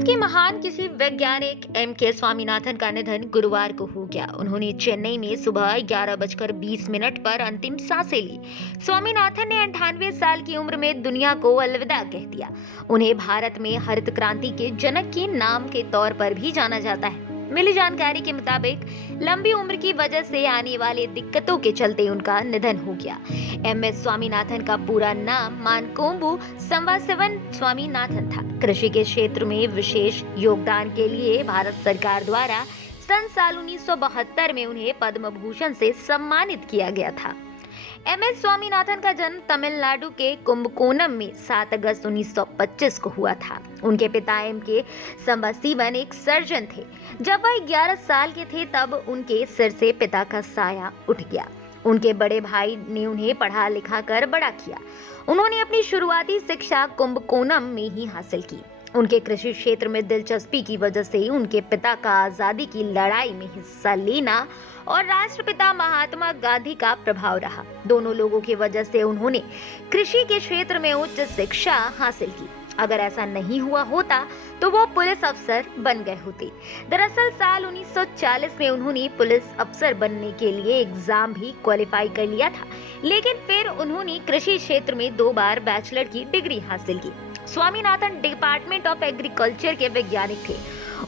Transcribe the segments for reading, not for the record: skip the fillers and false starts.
भारत के महान किसी वैज्ञानिक एम के स्वामीनाथन का निधन गुरुवार को हो गया। उन्होंने चेन्नई में सुबह 11:20 पर अंतिम सांसें ली। स्वामीनाथन ने 98 साल की उम्र में दुनिया को अलविदा कह दिया। उन्हें भारत में हरित क्रांति के जनक के नाम के तौर पर भी जाना जाता है। मिली जानकारी के मुताबिक लंबी उम्र की वजह से आने वाले दिक्कतों के चलते उनका निधन हो गया। एम.एस. स्वामीनाथन का पूरा नाम मानकोम्बु संवासवन स्वामीनाथन था। कृषि के क्षेत्र में विशेष योगदान के लिए भारत सरकार द्वारा साल 1972 में उन्हें पद्म भूषण से सम्मानित किया गया था। एम.एस. स्वामीनाथन का जन्म तमिलनाडु के कुंभकोणम में 7 अगस्त 1925 को हुआ था। उनके पिता एम.के. संवासवन एक सर्जन थे। जब वह 11 साल के थे तब उनके सिर से पिता का साया उठ गया। उनके बड़े भाई ने उन्हें पढ़ा लिखा कर बड़ा किया। उन्होंने अपनी शुरुआती शिक्षा कुंभकोणम में ही हासिल की। उनके कृषि क्षेत्र में दिलचस्पी की वजह से उनके पिता का आजादी की लड़ाई में हिस्सा लेना और राष्ट्रपिता महात्मा गांधी का प्रभाव रहा। दोनों लोगों की वजह से उन्होंने कृषि के क्षेत्र में उच्च शिक्षा हासिल की। अगर ऐसा नहीं हुआ होता तो वो पुलिस अफसर बन गए होते। दरअसल साल 1940 में उन्होंने पुलिस अफसर बनने के लिए एग्जाम भी क्वालिफाई कर लिया था, लेकिन फिर उन्होंने कृषि क्षेत्र में 2 बार बैचलर की डिग्री हासिल की। स्वामीनाथन डिपार्टमेंट ऑफ एग्रीकल्चर के वैज्ञानिक थे।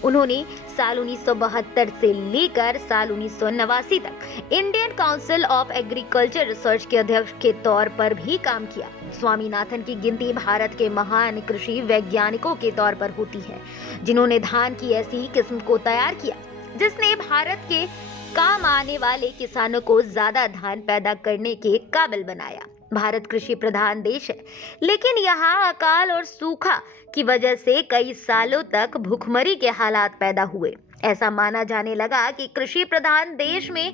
उन्होंने साल 1972 से लेकर साल 1989 तक Indian council of agriculture research के अध्यक्ष के तौर पर भी काम किया। स्वामीनाथन की गिनती भारत के महान कृषि वैज्ञानिकों के तौर पर होती है, जिन्होंने धान की ऐसी किस्म को तैयार किया जिसने भारत के काम आने वाले किसानों को ज्यादा धान पैदा करने के काबिल बनाया। भारत कृषि प्रधान देश है, लेकिन यहाँ अकाल और सूखा की वजह से कई सालों तक भूखमरी के हालात पैदा हुए। ऐसा माना जाने लगा कि कृषि प्रधान देश में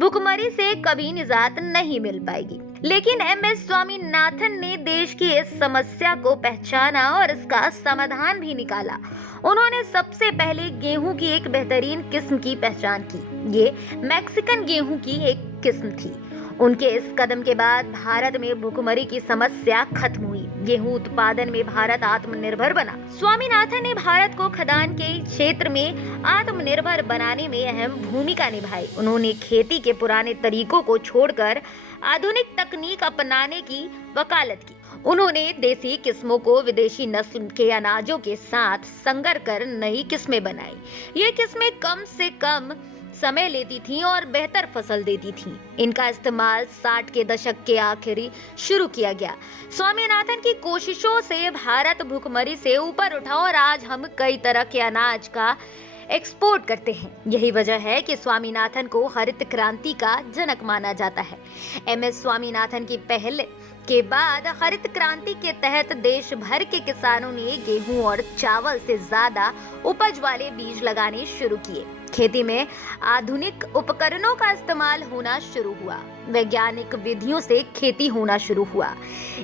भूखमरी से कभी निजात नहीं मिल पाएगी। लेकिन एम.एस. स्वामीनाथन ने देश की इस समस्या को पहचाना और इसका समाधान भी निकाला। उन्होंने सबसे पहले गेहूं की एक बेहतरीन किस्म की पहचान की। ये मैक्सिकन गेहूं की एक किस्म थी। उनके इस कदम के बाद भारत में भूखमरी की समस्या खत्म हुई। गेहूं उत्पादन में भारत आत्मनिर्भर बना। स्वामीनाथन ने भारत को खाद्यान्न के क्षेत्र में आत्मनिर्भर बनाने में अहम भूमिका निभाई। उन्होंने खेती के पुराने तरीकों को छोड़कर आधुनिक तकनीक अपनाने की वकालत की। उन्होंने देसी किस्मों को विदेशी नस्ल के अनाजों के साथ संकर कर नई किस्में बनाई। ये किस्में कम से कम समय लेती थीं और बेहतर फसल देती थीं। इनका इस्तेमाल 60 के दशक के आखिरी शुरू किया गया। स्वामीनाथन की कोशिशों से भारत भूखमरी से ऊपर उठा और आज हम कई तरह के अनाज का एक्सपोर्ट करते हैं। यही वजह है कि स्वामीनाथन को हरित क्रांति का जनक माना जाता है। एम.एस. स्वामीनाथन की पहल के बाद हरित क्रांति के तहत देश भर के किसानों ने गेहूं और चावल से ज्यादा उपज वाले बीज लगाने शुरू किए। खेती में आधुनिक उपकरणों का इस्तेमाल होना शुरू हुआ। वैज्ञानिक विधियों से खेती होना शुरू हुआ।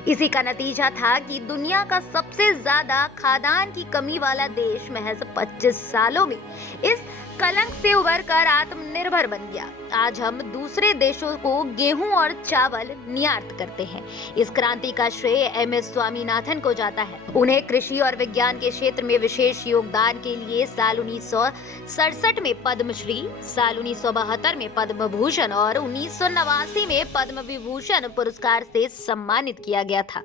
इसी का नतीजा था कि दुनिया का सबसे ज्यादा खाद्यान्न की कमी वाला देश महज 25 सालों में इस कलंक से उबरकर आत्मनिर्भर बन गया। आज हम दूसरे देशों को गेहूं और चावल निर्यात करते हैं। इस क्रांति का श्रेय एम.एस. स्वामीनाथन को जाता है। उन्हें कृषि और विज्ञान के क्षेत्र में विशेष योगदान के लिए साल 1967 में पद्मश्री, साल 1972 में पद्म भूषण और 1989 में पद्म विभूषण पुरस्कार से सम्मानित किया गया था।